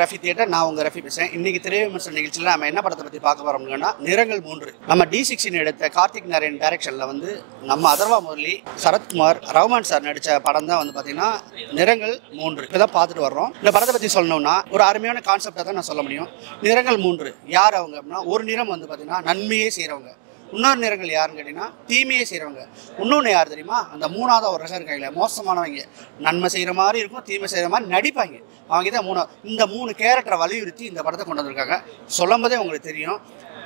Rafi theatre. நான் உங்கள் ரஃபி பேசுகிறேன். இன்றைக்கி திரை விமர்சன நிகழ்ச்சியில் நம்ம என்ன படத்தை பற்றி பார்க்க போகிறோம்னா நிறங்கள் 3. நம்ம D16 எடுத்த கார்த்திக் நாராயண் டைரக்ஷனில் வந்து நம்ம அதர்வா முரளி, சரத்குமார், ரஹ்மான் சார் நடித்த படம் தான் வந்து பார்த்தீங்கன்னா நிறங்கள் 3. இப்போ தான் பார்த்துட்டு வர்றோம். இந்த படத்தை பற்றி சொல்லணும்னா ஒரு அருமையான கான்செப்டாக தான் நான் சொல்ல முடியும். நிறங்கள் 3 யார் அவங்க அப்படின்னா, ஒரு நிறம் வந்து பார்த்தீங்கன்னா நன்மையே செய்கிறவங்க, இன்னொரு நிறங்கள் யாருன்னு கேட்டிங்கன்னா தீமையே செய்கிறவங்க, இன்னொன்று யார் தெரியுமா, அந்த மூணாவது ஒரு ரகம் இருக்காங்க மோசமானவங்க, நன்மை செய்கிற மாதிரி இருக்கும், தீமை செய்கிற மாதிரி நடிப்பாங்க. அவங்க தான் இந்த 3 கேரக்டரை வலியுறுத்தி இந்த படத்தை கொண்டு வந்திருக்காங்க. சொல்லும் போதே உங்களுக்கு தெரியும்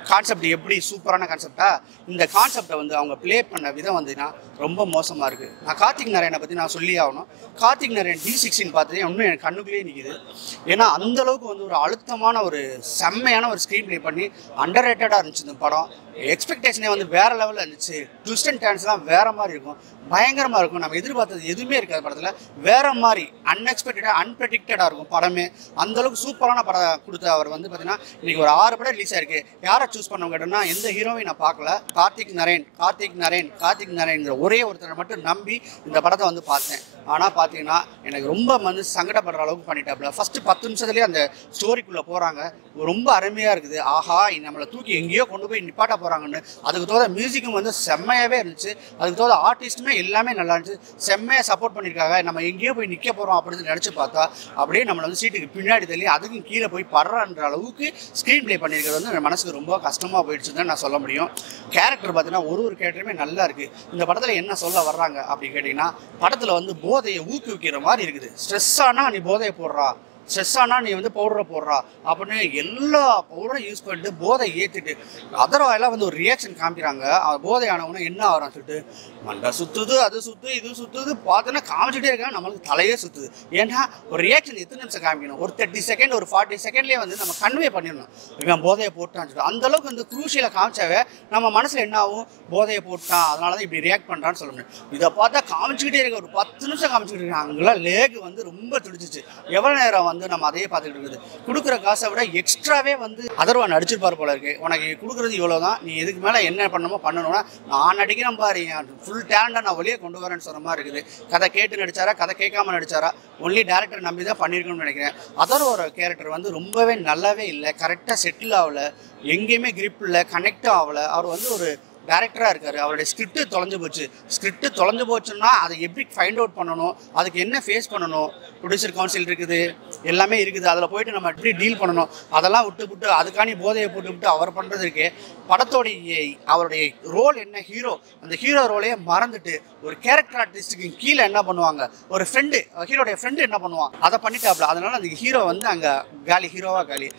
கான்செப்ட் எப்படி சூப்பரான கான்செப்டா. இந்த கான்செப்டை வந்து அவங்க ப்ளே பண்ண விதம் வந்துன்னா ரொம்ப மோசமாக இருக்குது. நான் கார்த்திக் நாராயணை பற்றி நான் சொல்லி ஆகணும். கார்த்திக் நாராயண் D16 பார்த்துட்டு இன்னும் எனக்கு கண்ணுக்குள்ளேயே நிற்கிது. ஏன்னா அந்தளவுக்கு வந்து ஒரு அழுத்தமான ஒரு செம்மையான ஒரு ஸ்க்ரீன் ப்ளே பண்ணி அண்டர் ரேட்டடாக இருந்துச்சு இந்த படம். எக்ஸ்பெக்டேஷனே வந்து வேறு லெவலில் இருந்துச்சு. ட்விஸ்ட் அண்ட் டர்ன்ஸ்லாம் வேறு மாதிரி இருக்கும், பயங்கரமாக இருக்கும். நம்ம எதிர்பார்த்தது எதுவுமே இருக்காது படத்தில். வேறு மாதிரி அன்எக்ஸ்பெக்டடாக அன்பிரடிக்டடாக இருக்கும் படமே. அந்தளவுக்கு சூப்பரான படம் கொடுத்த அவர் வந்து பார்த்தீங்கன்னா இன்றைக்கி ஒரு 6 படம் ரிலீஸ் ஆயிருக்கு. யாரை சூஸ் பண்ண கேட்டோம்னா எந்த ஹீரோவையும் நான் பார்க்கல. கார்த்திக் நாராயண்ங்கிற ஒரே ஒருத்தரை மட்டும் நம்பி இந்த படத்தை வந்து பார்த்தேன். ஆனால் பார்த்தீங்கன்னா எனக்கு ரொம்ப வந்து சங்கடப்படுற அளவுக்கு பண்ணிட்டாப்புல. ஃபஸ்ட்டு 10 நிமிஷத்துலேயே அந்த ஸ்டோரிக்குள்ளே போகிறாங்க, ரொம்ப அருமையாக இருக்குது. ஆஹா, நம்மளை தூக்கி எங்கேயோ கொண்டு போய் நிப்பாட்ட போகிறாங்கன்னு. அதுக்கு தோத மியூசிக்கும் வந்து செம்மையாகவே இருந்துச்சு. அதுக்கு தோத ஆர்டிஸ்ட்டுமே எல்லாமே நல்லா இருந்துச்சு. செம்மையாக சப்போர்ட் பண்ணியிருக்காங்க. நம்ம எங்கேயோ போய் நிற்க போகிறோம் அப்படின்னு நினச்சி பார்த்தா அப்படியே நம்மளை வந்து சீட்டுக்கு பின்னாடி தள்ளி அதுக்கும் கீழே போய் படுறான்ற அளவுக்கு ஸ்க்ரீன் ப்ளே பண்ணியிருக்கிறது வந்து என் மனசுக்கு ரொம்ப கஷ்டமாக போயிடுச்சுன்னு தான் நான் சொல்ல முடியும். கேரக்டர் பார்த்தீங்கன்னா ஒரு கேரக்டருமே நல்லா இருக்குது. இந்த படத்தில் என்ன சொல்ல வர்றாங்க அப்படின்னு கேட்டிங்கன்னா, படத்தில் வந்து போதையை ஊக்குவிக்கிற மாதிரி இருக்குது. ஸ்ட்ரெஸ் ஆனால் நீ போதையை போடுறா, ஸ்ட்ரெஸ் ஆனால் நீ வந்து பவுடரை போடுறா அப்படின்னு எல்லா பவுடரும் யூஸ் பண்ணிட்டு போதை ஏற்றிட்டு அதர்வாயெல்லாம் வந்து ஒரு ரியாக்ஷன் காமிக்கிறாங்க. போதை ஆனவங்கன்னா என்ன ஆகிறான்னு சொல்லிட்டு மண்டை சுற்றுது, அது சுற்று, இது சுற்றுது, பார்த்தோன்னா காமிச்சிட்டே இருக்காங்க. நம்மளுக்கு தலையே சுற்றுது. ஏன்னா ஒரு ரியாக்ஷன் எத்தனை நிமிஷம் காமிக்கணும்? ஒரு 30 செகண்ட், ஒரு 40 செகண்ட்லேயே வந்து நம்ம கன்வே பண்ணிடணும். இவன் போதையை போட்டான்னு சொல்லிட்டு அந்தளவுக்கு வந்து குரூஷியலை காமிச்சாவே நம்ம மனசில் என்ன ஆகும், போதையை போட்டான் அதனால தான் இப்படி ரியாக்ட் பண்ணுறான்னு சொல்ல முடியும். இதை பார்த்தா காமிச்சிக்கிட்டே இருக்க ஒரு 10 நிமிஷம் காமிச்சிக்கிட்டு இருக்காங்க. அங்கெல்லாம் லேக் வந்து ரொம்ப துடிச்சிச்சு. எவ்வளோ நேரம் வந்து நம்ம அதையே பார்த்துக்கிட்டு இருக்குது. கொடுக்குற காசை விட எக்ஸ்ட்ராவே வந்து அதர்வா நடிச்சிருப்பார் போல இருக்கு. உனக்கு கொடுக்குறது இவ்வளோ தான், நீ இதுக்கு மேலே என்ன பண்ணணும்னா நான் நடிக்கிறேன் பாரு, ஃபுல் டேலண்டாக நான் வெளியே கொண்டு வரேன்னு சொன்ன மாதிரி இருக்குது. கதை கேட்டு நடிச்சாரா, கதை கேட்காம நடிச்சாரா, ஒன்லி டேரக்டர் நம்பி தான் பண்ணியிருக்கணும்னு நினைக்கிறேன். அதர்வோட கேரக்டர் வந்து ரொம்பவே நல்லாவே இல்லை, கரெக்டாக செட்டில் ஆகல, எங்கேயுமே கிரிப் இல்லை, கனெக்டும் ஆகலை. அவர் வந்து ஒரு டேரக்டராக இருக்கார். அவருடைய ஸ்கிரிப்ட் தொலைஞ்சு போச்சுன்னா அதை எப்படி ஃபைண்ட் அவுட் பண்ணணும், அதுக்கு என்ன ஃபேஸ் பண்ணணும், ப்ரொடியூசர் கவுன்சில் இருக்குது, எல்லாமே இருக்குது, அதில் போயிட்டு நம்ம எப்படி டீல் பண்ணணும், அதெல்லாம் விட்டு அதுக்காண்டி போதையை போட்டு அவர் பண்ணுறதுக்கு படத்தோடைய அவருடைய ரோல் என்ன, ஹீரோ, அந்த ஹீரோ ரோலையே மறந்துட்டு ஒரு கேரக்டர் ஆர்டிஸ்ட்டுக்கு கீழே என்ன பண்ணுவாங்க, ஒரு ஃப்ரெண்டு, ஹீரோடைய ஃப்ரெண்டு என்ன பண்ணுவான், அதை பண்ணிட்டாப்ல. அதனால அந்த ஹீரோ வந்து அங்கே ஹீரோவாக காலி.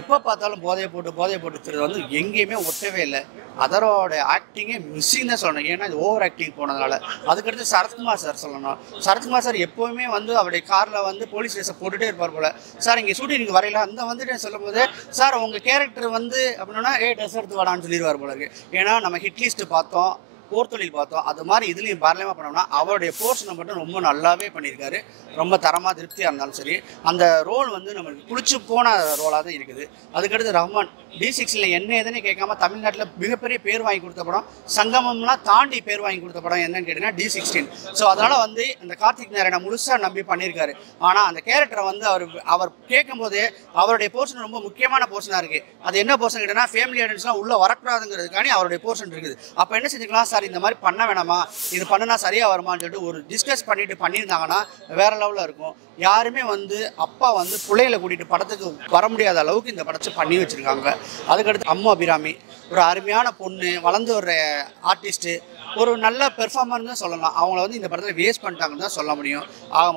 எப்போ பார்த்தாலும் போதையை போட்டு வந்து எங்கேயுமே ஒட்டவே இல்லை. அதரோட ஆக்டிங்கே மிஸ்ஸிங் தான் சொல்லணும். ஏன்னா இது ஓவர் ஆக்டிங் போனதுனால. அதுக்கடுத்து சரத்குமார் சார் சொல்லணும். சரத்குமார் சார் எப்போவுமே வந்து அவருடைய காரில் வந்து போலீஸ் ஸ்டேஷன் போட்டுகிட்டே இருப்பார் போல். சார் இங்கே ஷூட்டிங்க்கு வரையில அந்த வந்துட்டு சொல்லும் போது, சார் உங்கள் கேரக்டர் வந்து அப்படின்னா ட்ரெஸ் எடுத்து வாடான்னு சொல்லிடுவார் போல இருக்கு. ஏன்னா நம்ம ஹிட்லிஸ்ட் பார்த்தோம், போர் தொழில் பார்த்தோம், அது மாதிரி இதுலேயும் பாரலமாக பண்ணோம்னா அவருடைய போர்ஷனை மட்டும் ரொம்ப நல்லாவே பண்ணியிருக்காரு. ரொம்ப தரமாக திருப்தியாக இருந்தாலும் சரி, அந்த ரோல் வந்து நம்மளுக்கு பிடிச்சி போன ரோலாக தான் இருக்குது. அதுக்கடுத்து ரஹ்மான் D16 என்ன எதுன்னு கேட்காம தமிழ்நாட்டில் மிகப்பெரிய பேர் வாங்கி கொடுத்த படம், சங்கமம்லாம் தாண்டி பேர் வாங்கி கொடுத்த படம் என்னன்னு கேட்டிங்கன்னா D16. ஸோ அதனால் வந்து இந்த கார்த்திக் நாராயணை முழுசாக நம்பி பண்ணியிருக்காரு. ஆனால் அந்த கேரக்டரை வந்து அவர் கேட்கும்போதே அவருடைய போர்ஷன் ரொம்ப முக்கியமான போர்ஷனாக இருக்குது. அது என்ன போர்ஷன் கேட்டிங்கன்னா, ஃபேமிலி ஆடியன்ஸ்லாம் உள்ளே வரக்கூடாதுங்கிறதுக்காண்டி அவருடைய போர்ஷன் இருக்குது. அப்போ என்ன செஞ்சுக்கலாம், சார் இந்த மாதிரி பண்ண வேணாமா, இது பண்ணுனா சரியாக வருமானு சொல்லிட்டு ஒரு டிஸ்கஸ் பண்ணியிருந்தாங்கன்னா வேறு லெவலில் இருக்கும். யாருமே வந்து அப்பா வந்து பிள்ளைகளை கூட்டிகிட்டு படத்துக்கு வர முடியாத அளவுக்கு இந்த படத்தை பண்ணி வச்சுருக்காங்க. அதுக்கடுத்து அம்மு அபிராமி ஒரு அருமையான பொண்ணு, வளர்ந்து வர்ற ஆர்டிஸ்ட்டு, ஒரு நல்ல பெர்ஃபார்மர்னு தான் சொல்லலாம். அவங்கள வந்து இந்த படத்தில் வேஸ்ட் பண்ணிட்டாங்கன்னு தான் சொல்ல முடியும்.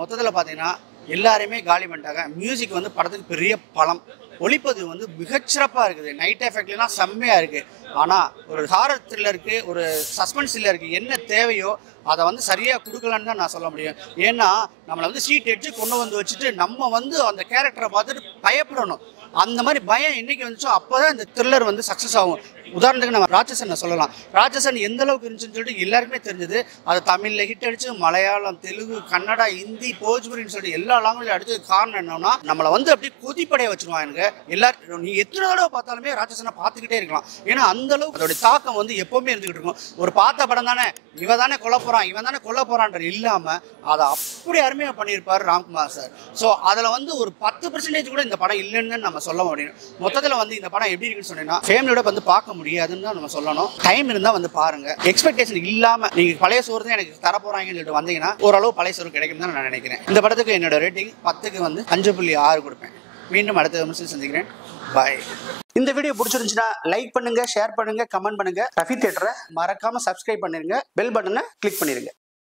மொத்தத்தில் பார்த்தீங்கன்னா எல்லாருமே காலி பண்ணிட்டாங்க. மியூசிக் வந்து படத்துக்கு பெரிய பலம், ஒளிப்பதிவு வந்து மிகச்சிறப்பாக இருக்குது. நைட் எஃபெக்ட்லாம் செம்மையாக இருக்குது. ஆனால் ஒரு ஹாரர் த்ரில்லருக்கு, ஒரு சஸ்பென்ஸ் த்ரில்லருக்கு என்ன தேவையோ அதை வந்து சரியாக கொடுக்கலன்னு தான் நான் சொல்ல முடியும். ஏன்னா நம்மளை வந்து சீட் எடுத்து கொண்டு வந்து வச்சுட்டு நம்ம வந்து அந்த கேரக்டரை பார்த்துட்டு பயப்படணும். அந்த மாதிரி பயம் என்றைக்கு வந்துச்சோ அப்போ தான் இந்த த்ரில்லர் வந்து சக்ஸஸ் ஆகும். உதாரணத்துக்கு நம்ம ராட்சசனை சொல்லலாம். ராட்சசன் எந்த அளவுக்கு இருந்துச்சுன்னு சொல்லிட்டு எல்லாருக்குமே தெரிஞ்சது. அது தமிழ்ல ஹிட் அடிச்சு மலையாளம், தெலுங்கு, கன்னடா, ஹிந்தி, போஜ்புரின்னு சொல்லிட்டு எல்லா லாங்குவேஜ் அடிச்சு காரணம் என்னன்னா நம்மளை வந்து அப்படியே கொதிப்படைய வச்சிருவாங்க. எல்லாரும் நீ எத்தனை தடவை பார்த்தாலுமே ராட்சசனை பார்த்துக்கிட்டே இருக்கலாம். ஏன்னா அந்த அளவுக்கு அதோட தாக்கம் வந்து எப்பவுமே இருந்துகிட்டு இருக்கும். ஒரு பார்த்த படம் தானே, இவன் தானே கொல்ல போறான், இவன் தானே கொல்ல போறான்ற இல்லாம அதை அப்படி அருமையா பண்ணியிருப்பாரு ராம்குமார் சார். ஸோ அதுல வந்து ஒரு 10% கூட இந்த படம் இல்லைன்னு நம்ம சொல்ல முடியும். மொத்தத்தில் வந்து இந்த படம் எப்படி இருக்குன்னு சொன்னீங்கன்னா ஃபேமிலியோட வந்து பார்க்க முடியாதுன்னு தான் நம்ம சொல்லணும். டைம் இருந்தா வந்து பாருங்க. எக்ஸ்பெக்டேஷன் இல்லாம நீங்க பழைய சோறு தான் எனக்கு தர போறாங்கன்னு சொல்லிட்டு வந்தீங்கன்னா ஓரளவு பழைய சோறு கிடைக்கும் தான் நான் நினைக்கிறேன். இந்த படத்துக்கு என்னோட ரேட்டிங் 10க்கு வந்து 5.6 கொடுப்பேன். மீண்டும் அடுத்த விமர்சனம் சந்திக்கிறேன். பாய். இந்த வீடியோ பிடிச்சிருந்துச்சுன்னா லைக் பண்ணுங்க, ஷேர் பண்ணுங்க, கமெண்ட் பண்ணுங்க. ரஃபி தியேட்டரை மறக்காம சப்ஸ்கிரைப் பண்ணிருங்க. பெல் பட்டனை கிளிக் பண்ணிருங்க.